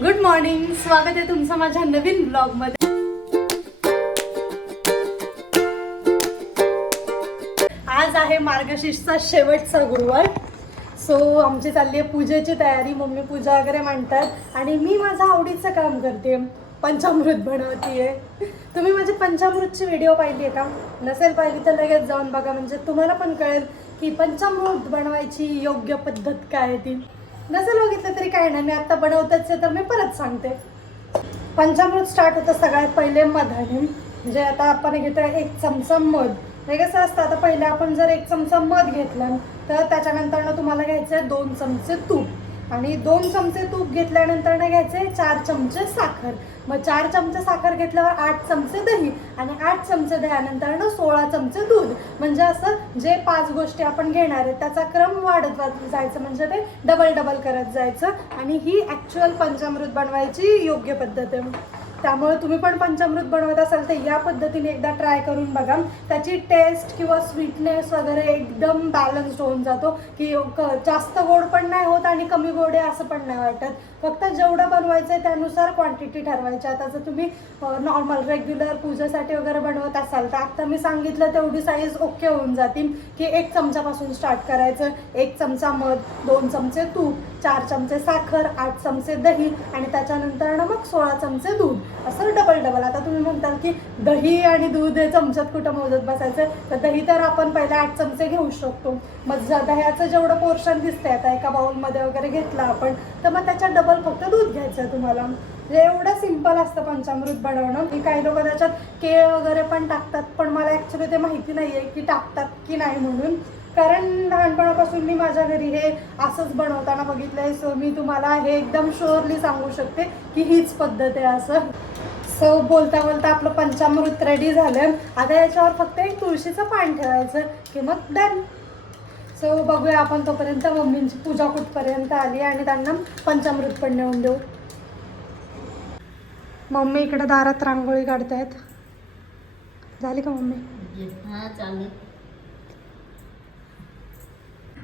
Good morning, स्वागत आहे तुमचं माझ्या नवीन ब्लॉगमध्ये. आज आहे मार्गशीर्षचा शेवटचा गुरुवार. सो आमची चालली आहे पूजेची तयारी. मम्मी पूजा वगैरे मांडतात आणि मी माझं आवडीचं काम करते, पंचामृत बनवतीये. तुम्ही माझी पंचामृतची व्हिडिओ पाहिली आहे का? नसेल पाहिली तर लगेच जाऊन बघा, म्हणजे तुम्हाला पण कळेल की पंचामृत बनवायची योग्य पद्धत काय आहे ती. नसेल बघितलं तरी काय नाही, मी आता बनवतच आहे तर मी परत सांगते. पंचामृत स्टार्ट होतं सगळ्यात पहिले मधाने. म्हणजे आता आपण घेतो 1 चमचा मध. हे कसं असतं, आता पहिले आपण जर 1 चमचा मध घेतला तर त्याच्यानंतर तुम्हाला घ्यायचं आहे 2 चमचे तूप. आणि 2 चमचे तूप घेतल्यानंतर घ्यायचे 4 चमचे साखर. मग 4 चमचे साखर घेतल्यावर 8 चमचे दही आणि 8 चमचे दह्यानंतर 16 चमचे दूध. म्हणजे असं जे 5 गोष्टी आपण घेणार आहे त्याचा क्रम वाढत जायचं, म्हणजे ते डबल डबल करत जायचं. आणि ही ॲक्च्युअल पंचामृत बनवायची योग्य पद्धत आहे. त्यामुळे तुम्ही पण पंचामृत बनवत असाल तर या पद्धतीने एकदा ट्राय करून बघा. त्याची टेस्ट किंवा स्वीटनेस वगैरे एकदम बॅलन्स्ड होऊन जातो, की जास्त गोड पण नाही होत आणि कमी गोड आहे असं पण नाही वाटत. फक्त जेवढं बनवायचं आहे त्यानुसार क्वांटिटी ठरवायची. आता जर तुम्ही नॉर्मल रेग्युलर पूजेसाठी वगैरे बनवत असाल तर आता मी सांगितलं तेवढी साईज ओके होऊन जातील, की 1 चमचापासून स्टार्ट करायचं. 1 चमचा मध, 2 चमचे तूप, 4 चमचे साखर, 8 चमचे दही आणि त्याच्यानंतर मग 16 चमचे दूध. असं डबल डबल. आता तुम्ही म्हणताल की दही आणि दूध हे चमच्यात कुठं मोजत बसायचं, तर दही तर आपण पहिले 8 चमचे घेऊ शकतो. मग दह्याचं जेवढं पोर्शन दिसतंय आता एका बाउलमध्ये वगैरे घेतलं आपण, तर मग त्याच्यात डबल फक्त दूध घ्यायचं आहे तुम्हाला. म्हणजे एवढं सिम्पल असतं पंचामृत बनवणं. की काही लोक त्याच्यात केळ वगैरे पण टाकतात, पण मला ॲक्च्युली ते माहिती नाही आहे की टाकतात की नाही म्हणून. कारण लहानपणापासून मी माझ्या घरी हे असंच बनवताना बघितलं आहे. सो मी तुम्हाला हे एकदम शुअरली सांगू शकते की हीच पद्धत आहे असं. सो बोलता बोलता आपलं पंचामृत रेडी झालं. आता याच्यावर फक्त एक तुळशीचं पान ठेवायचं की मग डन. सो बघूया आपण तोपर्यंत मम्मींची पूजा कुठपर्यंत आली आणि त्यांना पंचामृत पण नेऊन देऊ. मम्मी इकडे दारात रांगोळी काढतायत. झाली का मम्मी? हां चालेल.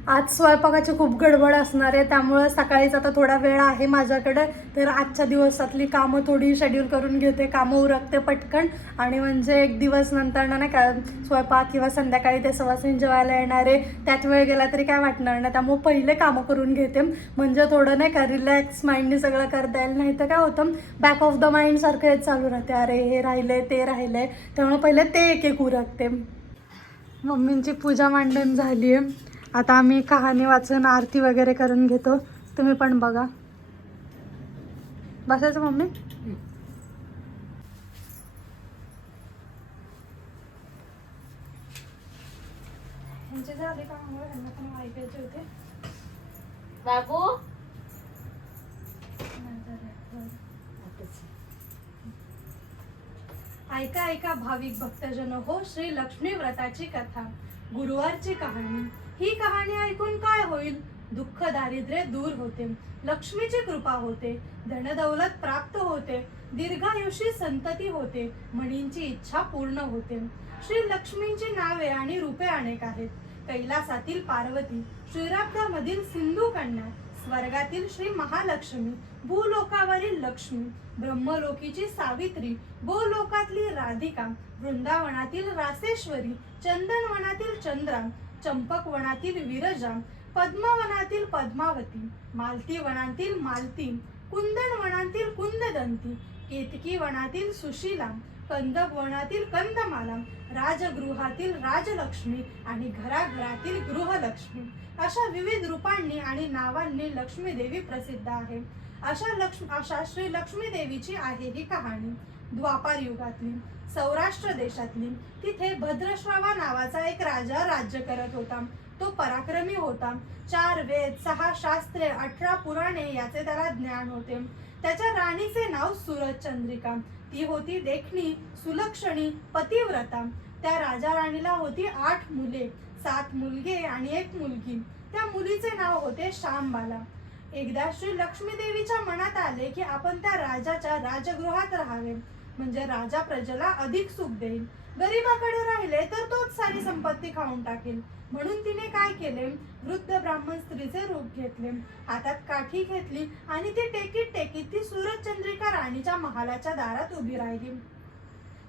आज स्वयंपाकाची खूप गडबड असणार आहे, त्यामुळं सकाळीच आता थोडा वेळ आहे माझ्याकडे. तर आजच्या दिवसातली कामं थोडी शेड्यूल करून घेते, कामं उरकते पटकन. आणि म्हणजे एक दिवस नंतर नाही का स्वयंपाक किंवा संध्याकाळी ते सवासीन जेवायला येणार आहे, त्यात वेळ गेला तरी काय वाटणार नाही. त्यामुळे पहिले कामं करून घेते, म्हणजे थोडं नाही का रिलॅक्स माइंडने सगळं करता येईल. नाही तर काय होतं, बॅक ऑफ द माइंड सारखं हेच चालू राहते, अरे हे राहिलंय ते राहिलंय. त्यामुळे पहिले ते एक एक उरकते. मम्मींची पूजा मांडण झाली आहे. आता आम्ही कहाणी वाचून आरती वगैरे करून घेतो. तुम्ही पण बघा. बसायचं मम्मी? यांचे झाले का? त्यांना पण ऐकायचे होते. बाबू ऐका ऐका भाविक भक्तजन हो, श्री लक्ष्मी व्रताची कथा, गुरुवारची कहाणी. ही कहाणी ऐकून काय होईल? दुःख दारिद्र्य दूर होते, लक्ष्मीची कृपा होते, धनदौलत प्राप्त होते, दीर्घायुषी संतती होते, म्हणींची इच्छा पूर्ण होते. श्री लक्ष्मींची नावे आणि रूपे अनेक आहेत. कैलासातील पार्वती, श्रीराब्दामधील सिंधू कन्या, स्वर्गातील श्री महालक्ष्मी, भूलोकावरील लक्ष्मी, ब्रह्मलोकीची सावित्री, गोलोकातली राधिका, वृंदावनातील रासेश्वरी, चंदनवनातील चंद्रा, चंपकवनातील विरजा, पद्मवनातील पद्मावती, मालती वनातील मालती, कुंदन वनातील कुंददंती, केतकी वनातील सुशीला, कंदक वनातील कंदमाला, राजगृहातील राजलक्ष्मी आणि घराघरातील गृहलक्ष्मी. अशा विविध रूपांनी आणि नावांनी लक्ष्मी देवी प्रसिद्ध आहे. अशा श्री लक्ष्मी देवीची आहे ही कहाणी. द्वापार युगातली, सौराष्ट्र देशातली. तिथे भद्रश्रवा नावाचा एक राजा राज्य करत होता. तो पराक्रमी होता. 4 वेद, 6 शास्त्रे, 18 पुराणे याचे त्याला ज्ञान होते. त्याच्या राणीचे नाव सूरजचंद्रिका. ती होती देखणी, सुलक्षणी, पतिव्रता. त्या राजा राणीला होती 8 मुले, 7 मुलगे आणि 1 मुलगी. त्या मुलीचे नाव होते श्यामबाला. एकदा श्री लक्ष्मी देवीच्या मनात आले की आपण त्या राजाच्या राजगृहात राहावे, म्हणजे राजा प्रजेला अधिक सुख देईल. गरीबाकडे राहिले तर तोच सारी संपत्ती खाऊन टाकेल. म्हणून तिने काय केले, वृद्ध ब्राह्मण स्त्रीचे रूप घेतले, हातात काठी घेतली आणि ती टेकीत टेकीत ती राणीच्या महालाच्या दारात उभी राहिली.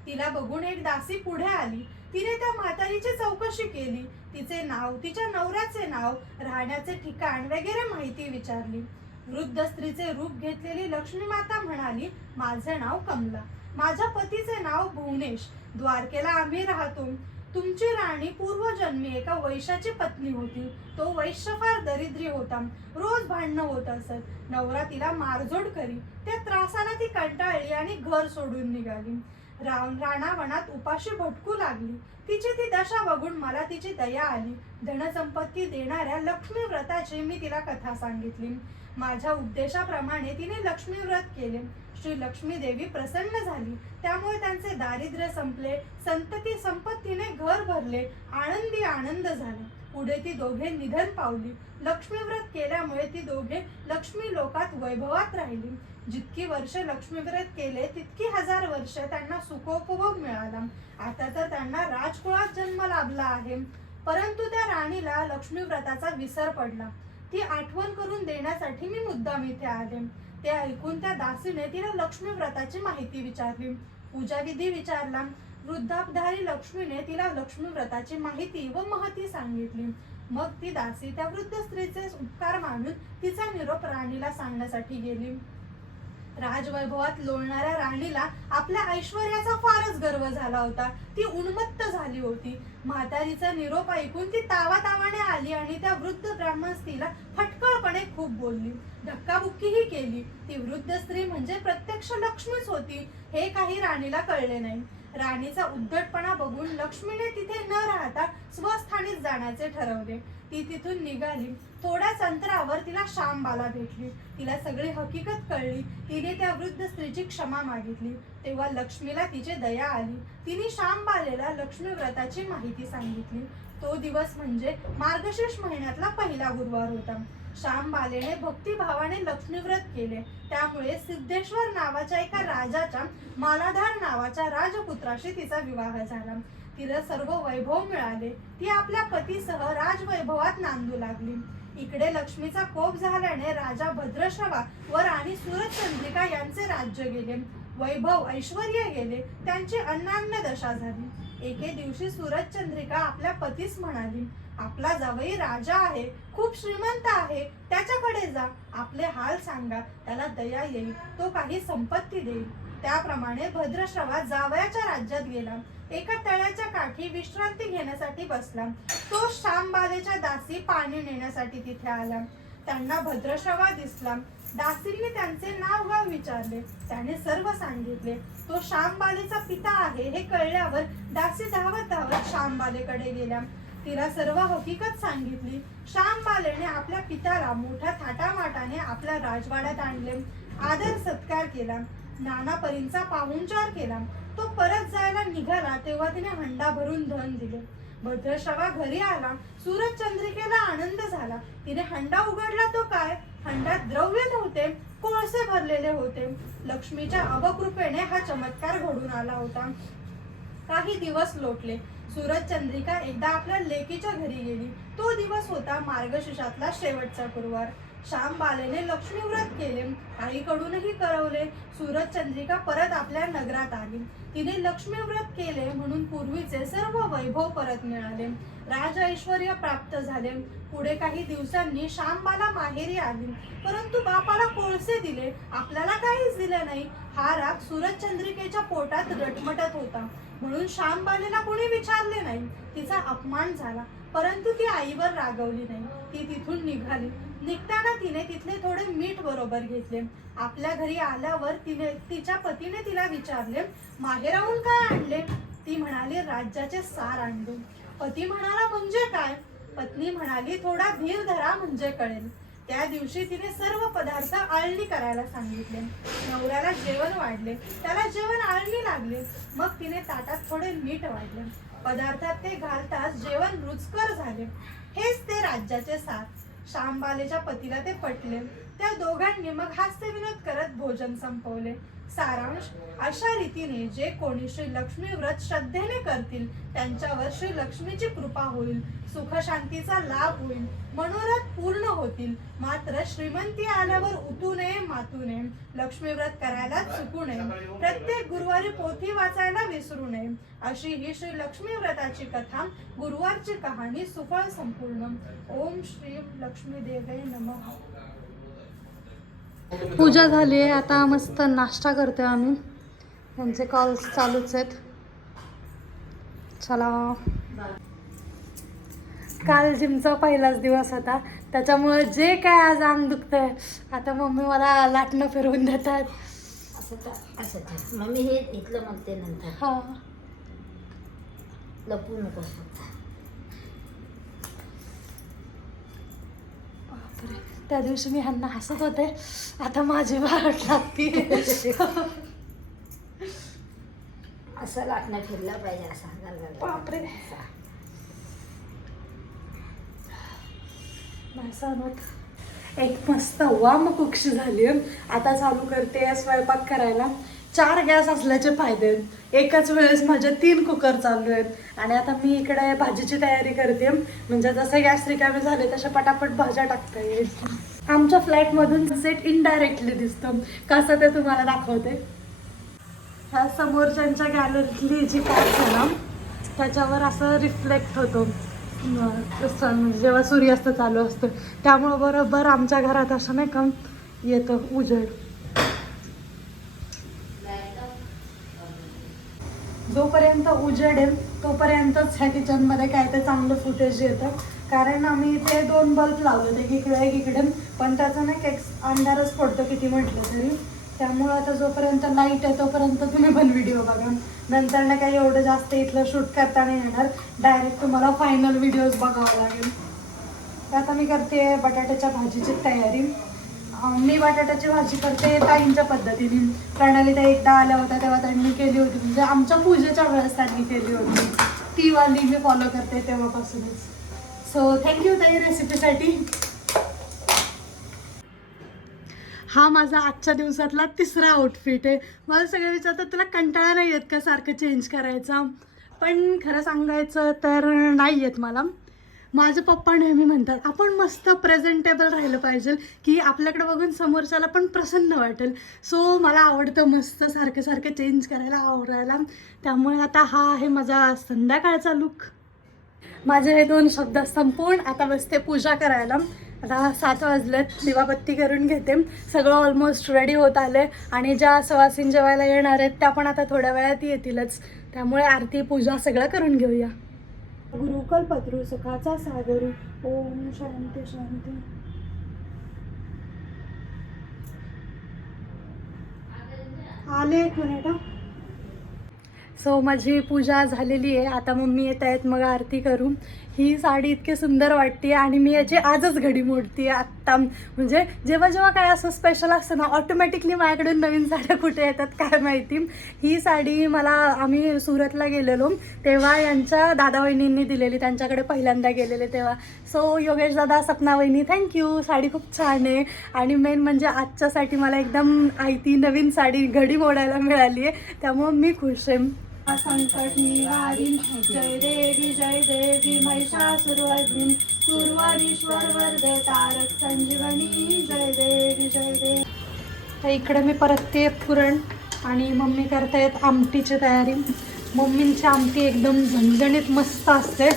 तिला बघून एक दासी पुढे आली. तिने त्या म्हातारीची चौकशी केली. तिचे नाव, तिच्या नवऱ्याचे नाव, राहण्याचे ठिकाण वगैरे माहिती विचारली. वृद्ध स्त्रीचे रूप घेतलेली लक्ष्मी माता म्हणाली, माझे नाव कमला, माझ्या पतीचे नाव भुवनेश, द्वारकेला आम्ही राहतो. तुमची राणी पूर्वजन्मी एका वैश्याची पत्नी होती. तो वैश्य फार दरिद्री होता. रोज भांडणं होत असत. नवरा तिला मारझोड करी. त्या त्रासाला ती कंटाळली आणि घर सोडून निघाली. रानावनात उपाशी भटकू लागली. तिची ती दशा बघून मला तिची दया आली. धनसंपत्ती देणाऱ्या लक्ष्मी व्रताची मी तिला कथा सांगितली. माझ्या उद्देशाप्रमाणे तिने लक्ष्मी व्रत केले. श्री लक्ष्मी देवी प्रसन्न झाली. त्यामुळे त्यांचे दारिद्र्य संपले. संतती संपत्तीने घर भरले. आनंदी आनंद झाला. पुढे ती दोघे निधन पावली. लक्ष्मी व्रत केल्यामुळे ती दोघे लक्ष्मी लोकात वैभवात राहिली. जितकी वर्ष लक्ष्मी व्रत केले तितकी 1000 वर्ष त्यांना सुखोपभोग मिळाला. आता तर त्यांना राजकुळात जन्म लाभला आहे. परंतु त्या राणीला लक्ष्मी व्रताचा विसर पडला. ती आठवण करून देण्यासाठी मी मुद्दाम इथे आले. ते ऐकून त्या दासीने तिला लक्ष्मी व्रताची माहिती विचारली. पूजाविधी विचारला. वृद्धापधारी लक्ष्मीने तिला लक्ष्मी व्रताची माहिती व महती सांगितली. मग ती दासी त्या वृद्ध स्त्रीचे उपकार मानून तिचा निरोप राणीला सांगण्यासाठी गेली. राजवैभवात लोळणाऱ्या राणीला आपल्या ऐश्वर्याचा फारच गर्व झाला होता. ती उन्मत्त झाली होती. म्हातारीचा निरोप ऐकून ती तावातावाने आली आणि त्या वृद्ध ब्राह्मण स्त्रीला फटकळपणे खूप बोलली. धक्काबुक्कीही केली. ती वृद्ध स्त्री म्हणजे प्रत्यक्ष लक्ष्मीच होती हे काही राणीला कळले नाही. राणीचा उद्धटपणा बघून लक्ष्मीने तिथे न राहता स्वस्थानीच जाण्याचे ठरवले. ती तिथून निघाली. थोड्याच अंतरावर तिला श्यामबाला भेटली. तिला सगळी हकीकत कळली. तिने त्या वृद्ध स्त्रीची क्षमा मागितली. तेव्हा लक्ष्मीला तिची दया आली. तिने श्यामबालेला लक्ष्मी व्रताची माहिती सांगितली. तो दिवस म्हणजे मार्गशीर्ष महिन्यातला पहिला गुरुवार होता. श्यामबालेने भक्तिभावाने लक्ष्मी व्रत केले. त्यामुळे सिद्धेश्वर नावाच्या एका राजाच्या मालाधार नावाच्या राजपुत्राशी तिचा विवाह झाला. तिला सर्व वैभव मिळाले. ती आपल्या पतीसह राजवैभवात नांदू लागली. इकडे लक्ष्मीचा कोप झाल्याने राजा भद्रश्रवा व राणी सूरजचंद्रिका यांचे राज्य गेले. वैभव ऐश्वर्य गेले. त्यांची अन्नान्न दशा झाली. एके दिवशी सूरजचंद्रिका आपल्या पतीस म्हणाली, आपला जावई राजा आहे, खूप श्रीमंत आहे, त्याच्याकडे जा, आपले हाल सांगा, त्याला दया येईल, तो काही संपत्ती देईल. त्याप्रमाणे भद्रश्रवा जावयाच्या राज्यात गेला. एका तळ्याच्या काठी विश्रांती घेण्यासाठी बसला. तो श्यामबालेच्या दासी पाणी नेण्यासाठी तिथे आला. त्यांना भद्रश्रवा दिसला. दासींनी त्यांचे नाव गाव विचारले. त्याने सर्व सांगितले. तो श्यामबालेचा पिता आहे हे कळल्यावर दासी धावत धावत श्यामबालेकडे गेल्या. तिला सर्व हकीकत सांगितली. श्यामबालेने आपल्या पित्याला मोठ्या थाटामाटाने आपल्या राजवाड्यात आणले. आदर सत्कार केला. नाना परींचा पाहुणचार केला. तो परत जायला निघाला तेव्हा तिने हंडा भरून धन दिले. भद्रश्रवा घरी आला. सूरजचंद्रिकेला आनंद झाला. तिने हंडा उघडला तो काय, हंडात द्रव्य नव्हते, कोळसे भरलेले होते. लक्ष्मीच्या अवकृपेने हा चमत्कार घडून आला होता. काही दिवस लोटले. सूरजचंद्रिका एकदा आपल्या लेकीच्या घरी गेली. तो दिवस होता मार्गशीर्षातला शेवटचा गुरुवार. श्यामबालेने लक्ष्मी व्रत केले. आईकडूनही करवले. सूरजचंद्रिका परत आपल्या नगरात आली. तिने लक्ष्मी व्रत केले म्हणून पूर्वीचे सर्व वैभव परत मिळाले. राज ऐश्वर्य प्राप्त झाले. पुढे काही दिवसांनी श्यामबाला माहेरी आली. परंतु बापाला कोळसे दिले, आपल्याला काहीच दिले नाही. हा राग सूरजचंद्रिकेच्या पोटात रटमटत होता. म्हणून श्यामबालेला कोणी विचारले नाही. तिचा अपमान झाला. परंतु ती आईवर रागवली नाही. ती तिथून निघाली. निघताना तिने तिथले थोडे मीठ बरोबर घेतले. आपल्या घरी आल्यावर तिच्या पतीने तिला विचारले, माहेराहून काय आणले? ती म्हणाली, राज्याचे सार आणले. पती म्हणाला, म्हणजे काय? पत्नी म्हणाली, थोडा धीर धरा म्हणजे कळेल. त्या दिवशी तिने सर्व पदार्थ आळणी करायला सांगितले. नवऱ्याला जेवण वाढले. त्याला जेवण आळणी लागले. मग तिने ताटात थोडे मीठ वाढले. पदार्थात ते घालताच जेवण रुचकर झाले. हेच ते राज्याचे सार. श्यामबालेच्या पतीला ते पटले. त्या दोघांनी मग हास्य विनोद करत भोजन संपवले. सारांश, अशा रीतीने जे कोणी श्री लक्ष्मी व्रत श्रद्धेने करतील त्यांच्यावर श्री लक्ष्मीची कृपा होईल, सुख शांतीचा लाभ होईल, मनोरथ पूर्ण होतील. मात्र श्रीमंती आल्यावर उतू नये, मातू नये, लक्ष्मी व्रत करायला चुकू नये, प्रत्येक गुरुवारी पोथी वाचायला विसरू नये. अशी ही श्री लक्ष्मी व्रताची कथा, गुरुवारची कहाणी सुफळ संपूर्ण. ओम श्री लक्ष्मी देवे नमः. पूजा झाली आहे, आता मस्त नाश्ता करतोय आम्ही. त्यांचे कॉल्स चालूच आहेत. चला. काल जिमचा पहिलाच दिवस होता, त्याच्यामुळे जे काय आज अंग दुखतंय, आता मम्मी मला लाटणं फिरवून देतात. असं मम्मी हे इथलं मग ते नंतर हा, लपू नको. बापरे, त्या दिवशी मी ह्यांना हसत होते, आता माझी वाट लागते. असं लाटणं फिरलं पाहिजे. असा बापरे. नाही सहन होत. एक मस्त वाम कुक्षी झाली. आता चालू करते स्वयंपाक करायला. 4 गॅस असल्याचे फायदे आहेत. एकाच वेळेस माझे 3 कुकर चालू आहेत. आणि आता मी इकडे भाजीची तयारी करते, म्हणजे जसे गॅस रिकामे झाले तसे पटापट भाज्या टाकता येईल. आमच्या फ्लॅटमधून सेट इनडायरेक्टली दिसतो, कसं ते तुम्हाला दाखवते. ह्या समोरच्यांच्या गॅलरीतली जी काच आहे ना, त्याच्यावर असं रिफ्लेक्ट होतो जेव्हा सूर्यास्त चालू असतो, त्यामुळं बरोबर आमच्या घरात असं नाही का येतं उजेड. जोपर्यंत उजेड आहे तोपर्यंतच ह्या किचनमध्ये काय ते चांगलं फुटेज येतं. कारण आम्ही ते 2 बल्ब लावले, एक इकडे एक इकडे, पण त्याचा नाही का अंधारच पडतो किती म्हटलं तरी. त्यामुळं आता जोपर्यंत लाईट आहे तोपर्यंत तुम्ही पण व्हिडिओ बघा. नंतर ना काही एवढं जास्त इथलं शूट करता नाही येणार, डायरेक्ट तुम्हाला फायनल व्हिडिओज बघावं लागेल. आता मी करते बटाट्याच्या भाजीची तयारी. मी बटाट्याची भाजी करते ताईंच्या पद्धतीने. प्रणाली त्या एकदा आल्या होत्या तेव्हा त्यांनी केली होती, म्हणजे आमच्या पूजेच्या वेळेस त्यांनी केली होती, ती वाली मी फॉलो करते तेव्हापासूनच. सो थँक्यू ताई रेसिपीसाठी. हा माझा आजच्या दिवसातला 3रा आउटफिट आहे. मला सगळे विचारतात तुला कंटाळा नाही येत का सारखं चेंज करायचा, पण खरं सांगायचं तर नाही येत मला. माझे पप्पा नेहमी म्हणतात आपण मस्त प्रेझेंटेबल राहिलं पाहिजे, की आपल्याकडे बघून समोरच्याला पण प्रसन्न वाटेल. सो मला आवडतं मस्त सारखं सारखं चेंज करायला, आवरायला. त्यामुळे आता हा आहे माझा संध्याकाळचा लुक. माझे हे 2 शब्द संपून आता बसते पूजा करायला. आता 7 वाजलेत, दिवाबत्ती करून घेते. सगळं ऑलमोस्ट रेडी होत आले आणि ज्या सवासीन जेवायला येणार आहेत त्या पण आता थोड्या वेळात येतीलच. त्यामुळे आरती पूजा सगळं करून घेऊया. गुरुकल्पतरू सुखाचा सागरू. ओम शांती शांती. आले 1 मिनिट. सो माझी पूजा झालेली आहे. आता मम्मी येत आहेत, मग आरती करू. ही साडी इतकी सुंदर वाटते आणि मी याची आजच घडी मोडते आत्ता. म्हणजे जेव्हा जेव्हा काय असं स्पेशल असतं ना, ऑटोमॅटिकली माझ्याकडे नवीन साड्या कुठे येतात काय माहिती. ही साडी मला आम्ही सुरतला गेलेलो तेव्हा यांच्या दादा वहिनींनी दिलेली, त्यांच्याकडे पहिल्यांदा गेलेले तेव्हा. सो योगेश दादा, सपना वहिनी, थँक्यू. साडी खूप छान आहे आणि मेन म्हणजे आजच्यासाठी मला एकदम आयती नवीन साडी घडी मोडायला मिळाली आहे, त्यामुळं मी खुश आहे. संकट निवारिण जय देवी महिषासुरवध्नी सुरवरीश्वर वरदे तारक संजीवनी जय देवी जय देवी. तर इकडे मी परतते पुरण आणि मम्मी करतायत आमटीची तयारी. मम्मींची आमटी एकदम झणझणीत मस्त असते.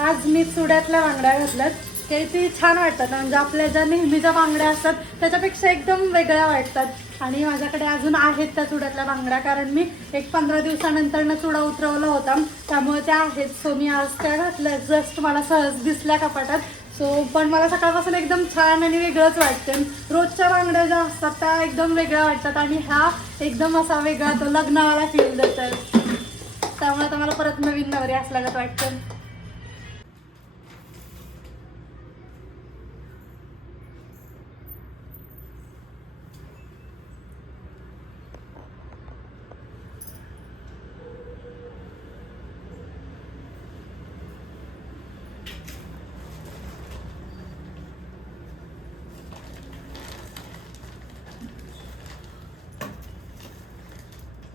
आज मी चुड्यातल्या बांगड्या घातल्यात, ते छान वाटतात. म्हणजे आपल्या ज्या नेहमीच्या बांगड्या असतात त्याच्यापेक्षा एकदम वेगळ्या वाटतात. आणि माझ्याकडे अजून आहेत त्या चुड्यातल्या बांगड्या, कारण मी एक 15 दिवसानंतर चुडा उतरवला होता, त्यामुळे त्या आहेत. सो मी आज त्या घातल्या, जस्ट मला सहज दिसल्या कपाटात. सो पण मला सकाळपासून एकदम छान आणि वेगळंच वाटते. रोजच्या बांगड्या ज्या असतात त्या एकदम वेगळ्या वाटतात आणि ह्या एकदम असा वेगळा तो लग्नावाला फील देतात. त्यामुळे आता मला परत नवीन नवरी असल्यागत वाटतं.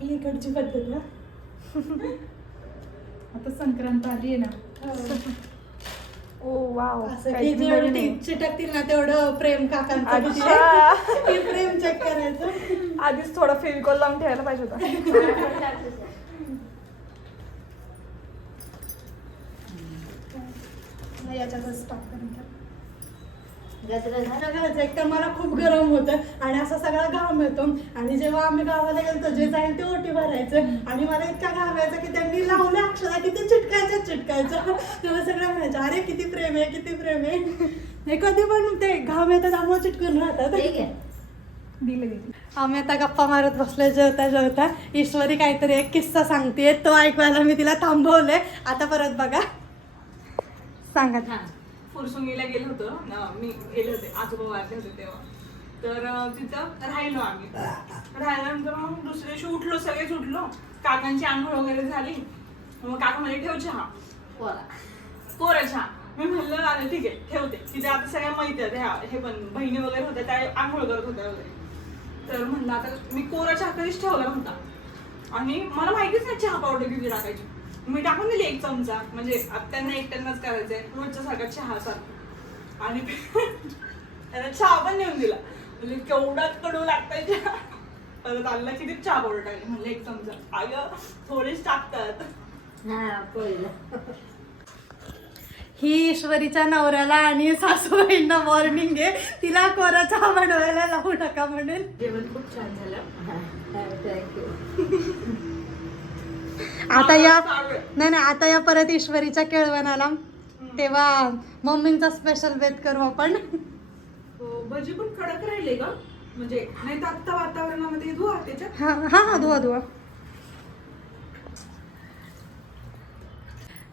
ही इकडची पद्धत ना. आता संक्रांत आली आहे ना. ओ वाव असं की जेवढं चिटकतील ना तेवढं प्रेम काकांचं किती आहे. अच्छा ते प्रेम चेक करायचं. आधीच थोडा फेविकॉल लावून ठेवायला पाहिजे होता. याच्यातच टाकून ठेव. गजरा झाला. घालायचं. एक तर मला खूप गरम होतं आणि असा सगळा घाम येतो आणि जेव्हा आम्ही गावाला गेलो जे जाईल ते ओटी भरायचं आणि मला इतका घाम यायचा की त्यांनी लावल्या अक्षरा किती चिटकायचं तेव्हा सगळं म्हणायचं अरे किती प्रेम आहे किती प्रेम आहे. हे कधी पण ते घाम येतात त्यामुळे चिटकून राहतात. ठीक आहे. दिले आम्ही आता गप्पा मारत बसले जेवता ईश्वरी काहीतरी एक किस्सा सांगते तो ऐकवायला मी तिला थांबवलंय. आता परत बघा सांगा. हा. फुरसुंगीला गेलो होतो मी गेले होते आजोबा वारले होते तेव्हा. तर तिथं राहिलो आम्ही. राहिल्यानंतर मग दुसऱ्या दिवशी उठलो, सगळेच उठलो. काकांची आंघोळ वगैरे झाली. मग काका म्हणजे ठेव चहा, पोरा. कोरा चहा. मी म्हणलं अरे ठीक आहे ठेवते. तिथे आता सगळ्या माहिती आहेत ह्या हे पण बहिणी वगैरे होत्या त्या आंघोळ करत होत्या वगैरे. तर म्हणलं आता मी कोरा चहा कधीच ठेवला नव्हता आणि मला माहितीच नाही चहा पावडर किती टाकायची. मी टाकून दिली 1 चमचा म्हणजे त्यांना एकट्यांनाच करायचंय रोजच्या सारखा चहा सारखा आणि त्यांना चहा पण नेऊन दिला. म्हणजे केवढा कडू लागतंय चहा. परत आणला किती चहा पावडर टाकली म्हणलं 1 चमचा. अगं थोडीच टाकतात. हा पहिलं. ही ईश्वरीच्या नवऱ्याला आणि सासूबाईंना वॉर्निंग आहे तिला कोरा चहा बनवायला लावू नका म्हणून. जेवण खूप छान झालं. थँक्यू. आता या नाही आता या परत ईश्वरीच्या केळवणाला तेव्हा मम्मींचा स्पेशल बेत करू आपण. भजी पण कडक राहिले का म्हणजे नाही तर आत्ता वातावरणामध्ये धुवा त्याच्यात. हा हा हा धुवा.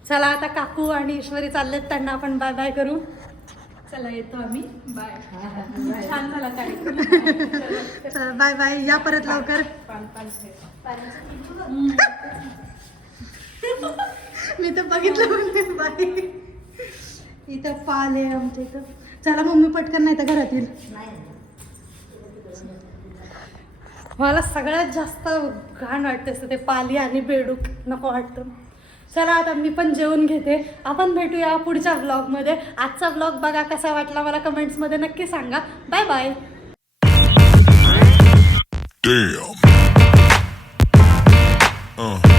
चला आता काकू आणि ईश्वरी चाललेत त्यांना आपण बाय बाय करू. चला येतो आम्ही. बाय. Bye. छान झाला कार्यक्रम. चला बाय बाय या परत लवकर. मी तर बघितलं पण बाई इथं पाल आहे आमच्या इथं. चला मम्मी पटकन नाही तर घरात येईल. नाही. मला सगळ्यात जास्त घाण वाटते असं ते पाली आणि बेडूक नको वाटतं. चला आता मी पण जेवून घेते. आपण भेटूया पुढच्या व्लॉगमध्ये. आजचा व्लॉग बघा कसा वाटला मला कमेंट्समध्ये नक्की सांगा. Bye bye. Damn.